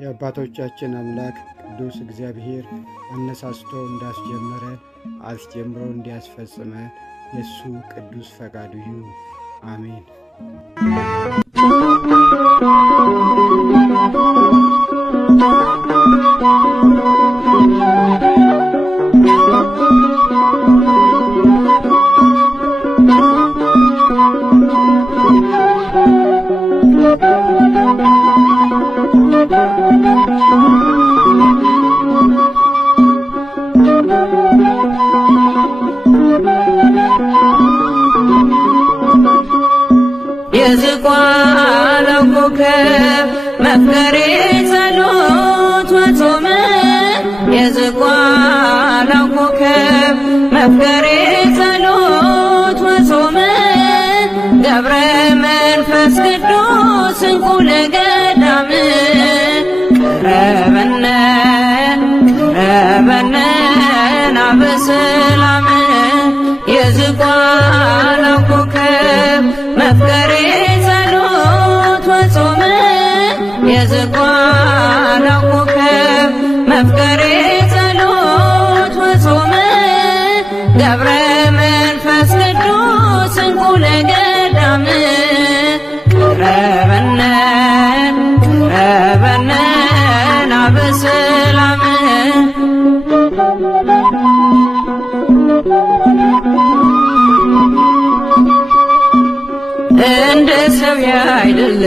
የአባቶቻችን አምላክ ቅዱስ እግዚአብሔር አነሳስቶ እንዳስጀመረ አስጀምሮ እንዲያስፈጽመ የእሱ ቅዱስ ፈቃዱ ይሁን። አሜን። የዝቋላው ኮከብ መፍቀሬ ጸሎት ወጾመ የዝቋላው ኮከብ መፍቀሬ ጸሎት ወጾመ ገብረ መንፈስ ቅዱስ እንቁ ለገዳም ቀረበነ ናበሰላም የዝቋላው ኮከብ መፍቀሬ ጸሎት ወጾመ የዝቋላው ኮከብ መፍቀሬ ጸሎት ወጾመ ገብረ መንፈስ ቅዱስ እንቁ ለገዳም ቀረበነ ናበሰላም እንደ ሰው ያይደለ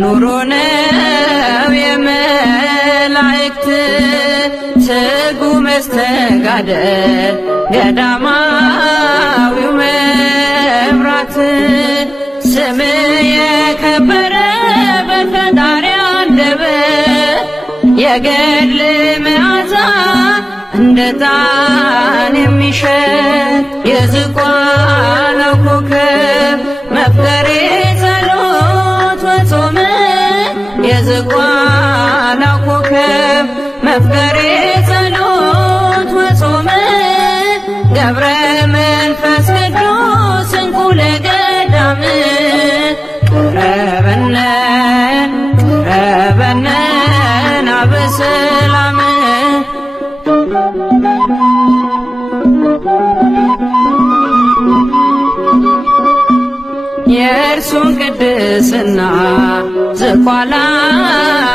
ኑሮ ነው የመላእክት ትጉ መስተጋደል ገዳማዊው መብራት ስም የከበረ በፈጣሪ አንደበት የገድል መዓዛ እንደ ዕጣን የሚሸት የዝቋላው ኮከብ መፍቀሬ ጸሎት ወጾመ የዝቋላው ኮከብ መፍቀሬ ጸሎት ወጾመ ገብረ መንፈስ ቅዱስ እንቁ ለገዳም ቀረበነ ናበሰላም የእርሱን ቅድስና ዝቋላ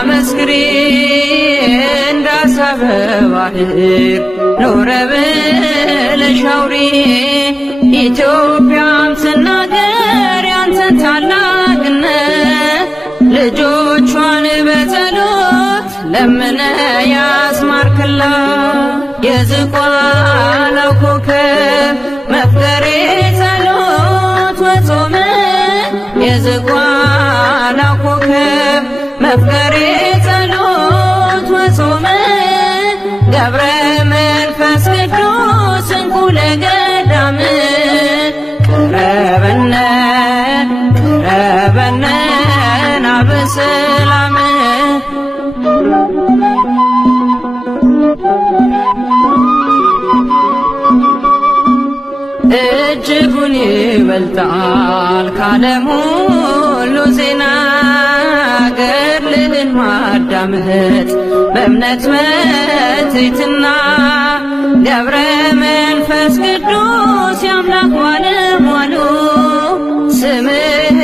መስክሪ እንዳሳበ ባህር ኖረ ብለሽ አውሪ ኢትዮጵያም ትናገር ያንተን ታላቅነት ልጆቿን በጸሎት ለምነ ያስማርክላት የዝቋላው ኮከብ መፍቀሬ ጸሎት ወጾመ የዝቋላው ኮከብ መፍቀሬ ጸሎት ወጾመ ገብረ መንፈስ ቅዱስ እንቁ ለገዳም ቀረበነ ናበሰላም እጅጉን ይበልጣል ካለም ሁሉ ዜና ገድልህን ማዳመጥ በእምነት በትሕትና ገብረ መንፈስ ቅዱስ የአምላክ ባለሟሉ ስምህን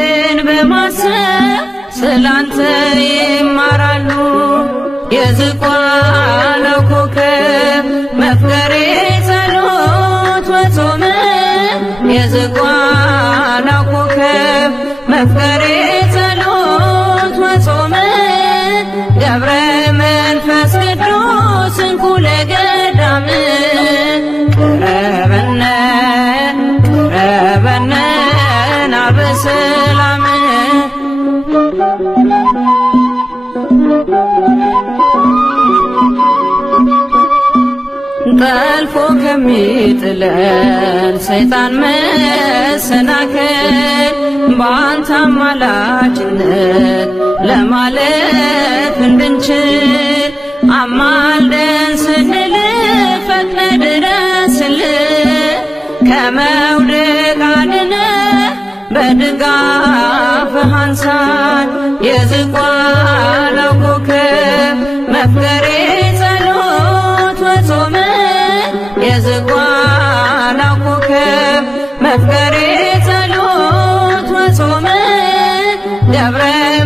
በማሰብ ስላንተ ይማራሉ የዝቋላው ኮከብ መፍቀሬ ጸሎት ወጾመ የዝቋላው ኮከብ መፍቀሬ ጸሎት ወጾመ ገብረ መንፈስ ቅዱስ እንቁ ለገዳም ቀረበነ ናበሰላም ጠልፎ ከሚጥለን ሰይጣን መሰናከል በአንተ አማላጅነት ለማለፍ እንድንችል አማልደን ስንል ፈጥነ ድረስልን ከመውደቅ አድነን በድጋፍህ አንሳን የዝቋላው ኮከብ መፍቀሬ ጸሎት ወጾም የዝቋላው ኮከብ መፍቀሬ ጸሎት ወጾም ገብረ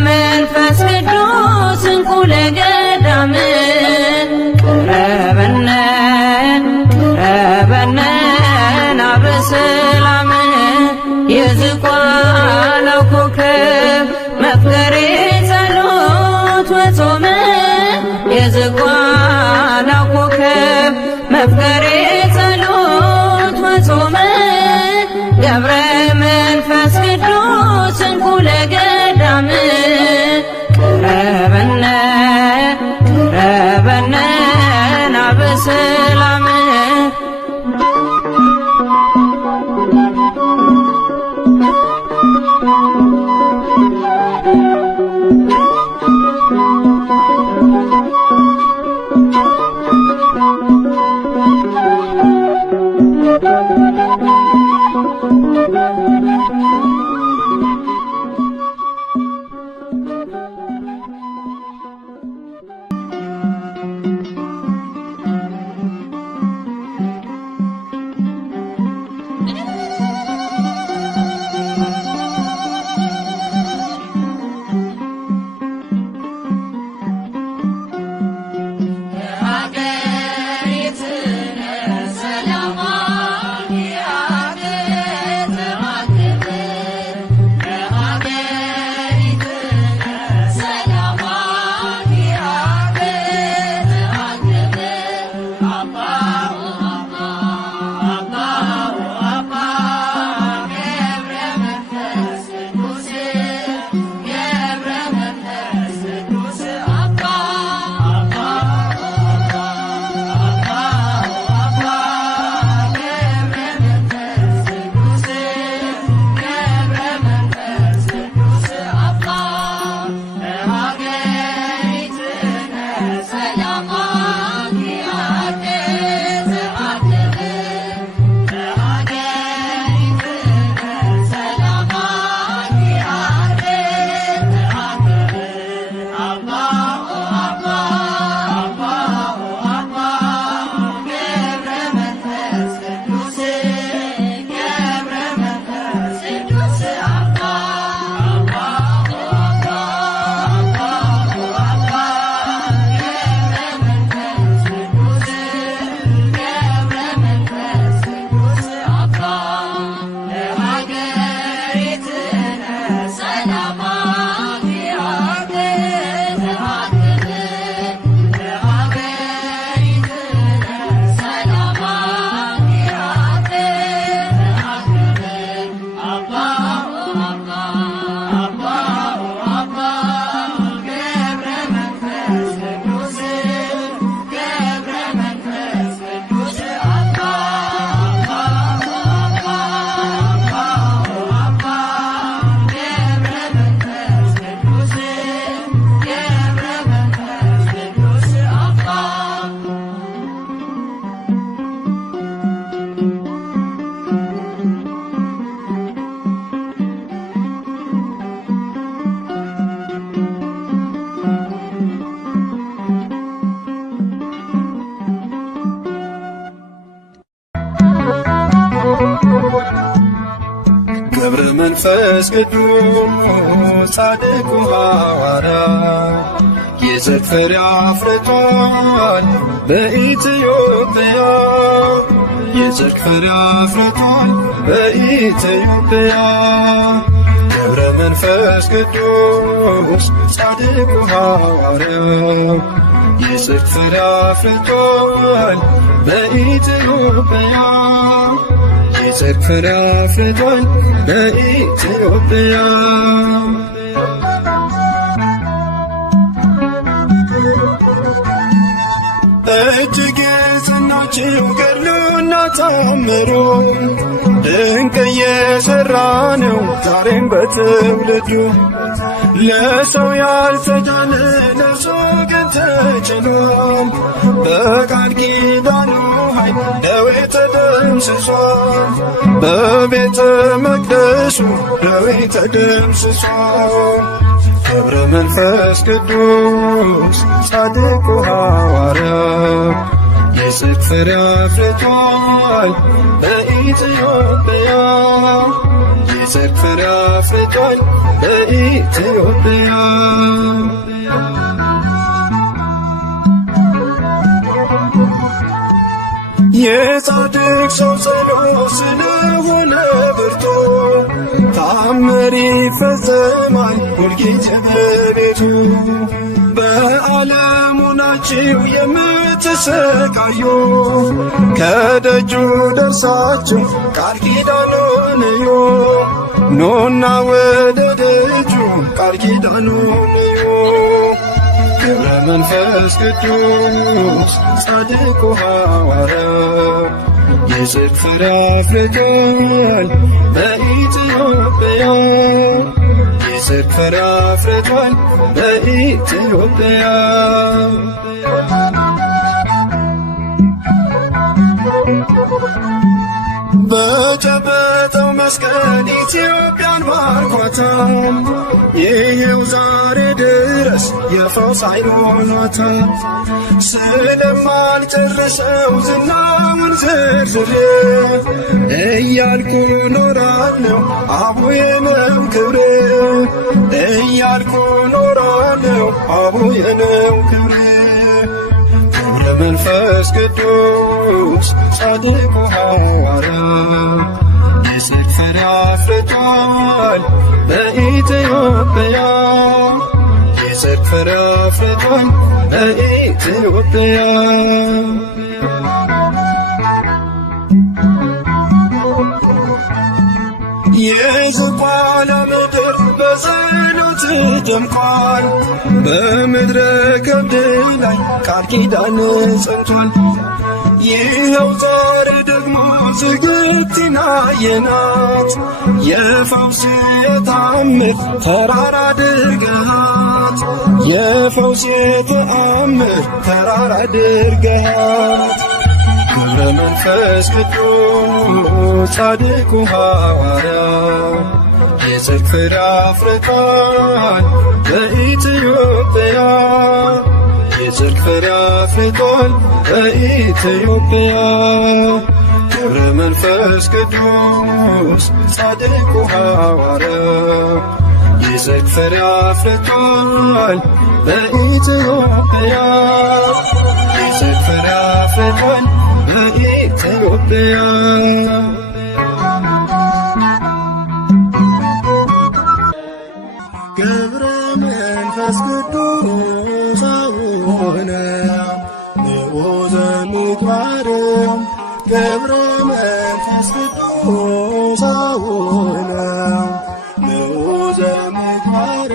መንፈስ ቅዱስ እንቁ ለገዳም ቀረበነ ናበሰላም የዝቋላው ኮከብ መፍቀሬ ጸሎት ወጾም የዝቋላው ኮከብ መፍቀሬ ጸሎት ወጾም ገብረ መንፈስ ቅዱስ እንቁ ለገዳም ቀረበነ ናበሰላም ገብረ መንፈስ ቅዱስ ጻድቁ ሐዋርያ የዘር ፍሬ አፍርቷል በኢትዮጵያ የዘር ፍሬ አፍርቷል በኢትዮጵያ ገብረ መንፈስ ቅዱስ ጻድቁ ሐዋርያ የዘር ፍሬ አፍርቷል በኢትዮጵያ የዘር ፍሬ አፍርቷል በኢትዮጵያ እጅግ የጸናችው ገድሉና ታምሩ ድንቅ እየሠራ ነው ዛሬም በትውልዱ ለሰው ያልተቻለ ለእርሱ ግን ተችሏል በቃል ኪዳኑ ኃይል ደዌ ተደምስሷል በቤተ መቅደሱ ደዌ ተደምስሷል ገብረ መንፈስ ቅዱስ ጻድቁ ሐዋርያ የጽድቅ ፍሬ አፍርቷል በኢትዮጵያ የጽድቅ ፍሬ አፍርቷል በኢትዮጵያ የጻድቅ ሰው ጸሎት ስለሆነ ብርቱ ተአምር ይፈጸማል ሁልጊዜ በቤቱ በዓለሙ ናችሁ የምትሰቃዩ ከደጁ ደርሳችሁ ቃል ኪዳኑን እዩ ኑና ወደ ደጁ ቃል ኪዳኑን እዩ ገብረ መንፈስ ቅዱስ ጻድቁ ሐዋርያ የጽድቅ ፍሬ አፍርቷል በኢትዮጵያ የጽድቅ ፍሬ አፍርቷል በኢትዮጵያ በጨበጠው መስቀል ኢትዮጵያን ባርኳታል ይሄው ዛሬ ድረስ የፈውስ ኃይል ሆኗታል ስለማልጨርሰው ዝናውን ዝርዝሬ እያልኩ ኖራለሁ አቡዬ ነው ክብሬ እያልኩ ኖራለሁ አቡዬ ነው ክብሬ ገብረ መንፈስ ቅዱስ ጻድቁ ሐዋርያ የጽድቅ ፍሬ አፍርቷል በኢትዮጵያ የጽድቅ ፍሬ አፍርቷል በኢትዮጵያ የዝቋላ ምድር በጸሎት ደምቋል በምድረ ከብድ ላይ ቃል ኪዳን ጸንቷል ይኸው ዛሬ ደግሞ ዝግቲና የናት የፈውስ የተአምር ተራራ አድርገሃት የፈውስ የተአምር ተራራ አድርገሃት ገብረ መንፈስ ቅዱስ ጻድቁ ሐዋርያ የጽድቅ ፍሬ አፍርቷል በኢትዮጵያ የጽድቅ ፍሬ አፍርቷል በኢትዮጵያ ገብረ መንፈስ ቅዱስ ጻድቁ ሐዋርያ የጽድቅ ፍሬ አፍርቷል በኢትዮጵያ የጽድቅ ፍሬ አፍርቷል በኢትዮጵያ ገብረ መንፈስ ቅዱስ አቡነ ንዑዘ ምግባር ገብረ መንፈስ ቅዱስ አቡነ ንዑዘ ምግባር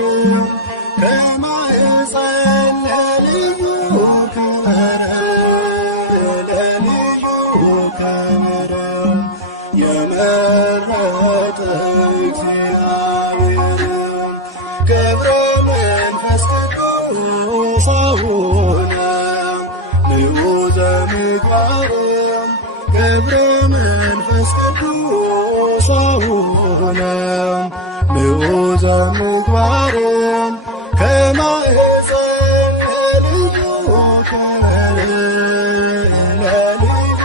ከማኅፀን ለልዩ ክብር ለልዩ ክብር የመረጠ እግዚአብሔር ገብረ መንፈስ ቅዱስ አቡነ ንዑዘ ምግባር ገብረ መንፈስ ቅዱስ አቡነ ንዑዘ ምግባር ከማኅፀን ለልዩ ክብር ለልዩ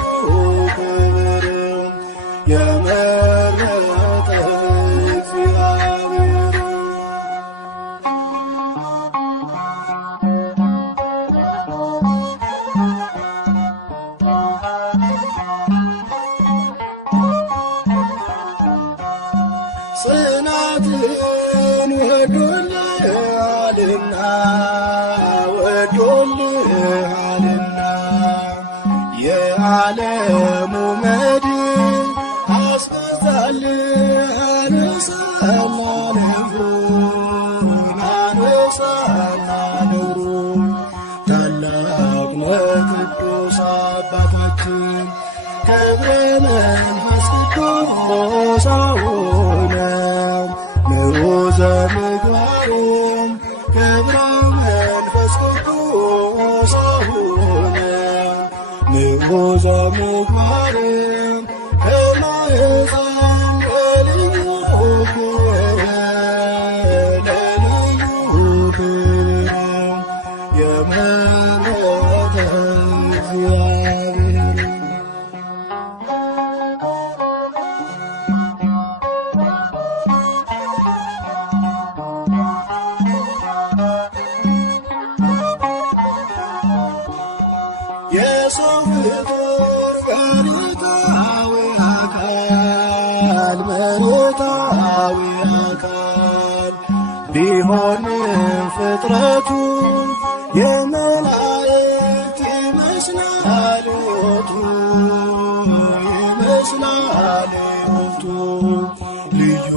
ክብር የመረጠ እግዚአብሔር ጽናትን ወዶልሃልና ወዶልሃልና የዓለሙ መድን አስበዛልህ አነሳና ነብሩን አነሳና ነብሩን ታላቅ ነህ ቅዱስ አባታችን ገብረ መንፈስ ቅዱስ አቡነ ንዑዘ ምግባር ገብረ መንፈስ ቅዱስ አቡነ ንዑዘ ምግባር ከማኅፀን ለልዩ ክብር ለልዩ ክብር የመረጠ እግዚአብሔር የሰው ፍጡር መሬታዊ አካል ቢሆንም ፍጥረቱ የመላእክት ይመስላል ሕይወቱ ልዩ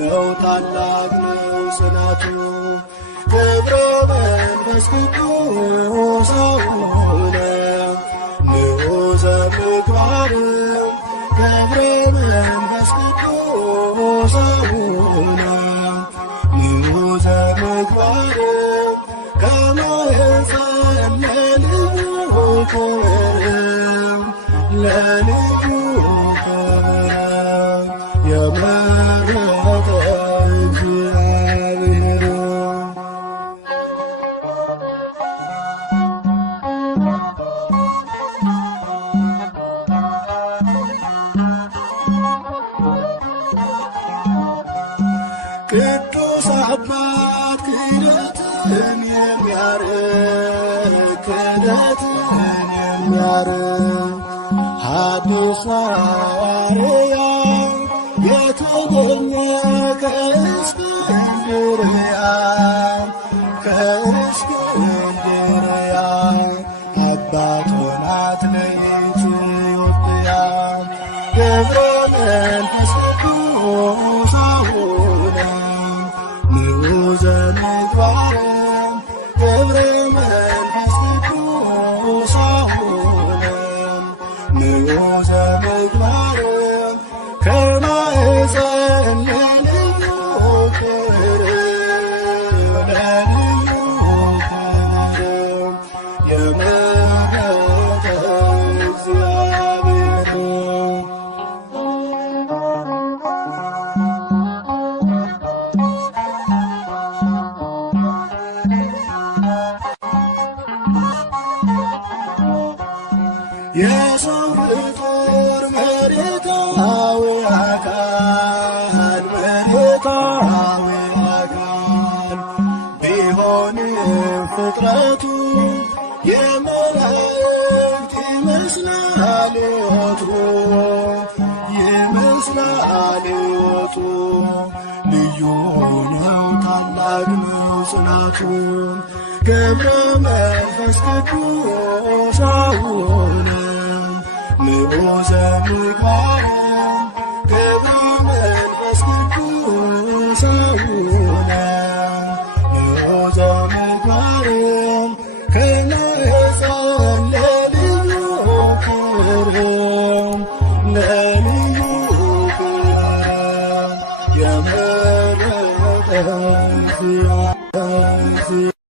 ነው ታላቅ ነው ጽናቱ ገብረ መንፈስ ቅዱስ አቡነ ንዑሰ ምግባር ገብረ መንፈስ ቅዱስ አቡነ ንዑሰ ምግባር ከመ ሕፃን ለልዩ ክብር ለልዩ ክብር የመረጠ እግዚአብሔር ቅዱስ አባት ክህደትን የሚያርቅ ሐዲስ ሐዋርያ የተገኘ ከእስክንድርያ አባት ሆናት ለኢትዮጵያ ገብረ መንፈስ ቅዱስ አቡነ ንዑሰ ምግባር ገብረ መንፈስ ቅዱስ አቡነ ንዑሰ ምግባር ከመ ሕፃን ለልዩ ክብር ለልዩ ክብር የመረጠ እግዚአብሔር የሰው ፍጡር መሬታዊ አካል ቢሆንም ፍጥረቱ የመላእክት ይመስላል ሕይወቱ ልዩ ነው ታላቅ ነው ጽናቱ ገብረ መንፈስ ቅዱስ አቡነ ንዑሰ ምግባር ገብረ መንፈስ ቅዱስ አቡነ ንዑሰ ምግባር ከመ ሕፃን ለልዩ ክብር ለልዩ ክብር የመረጠ እግዚአብሔር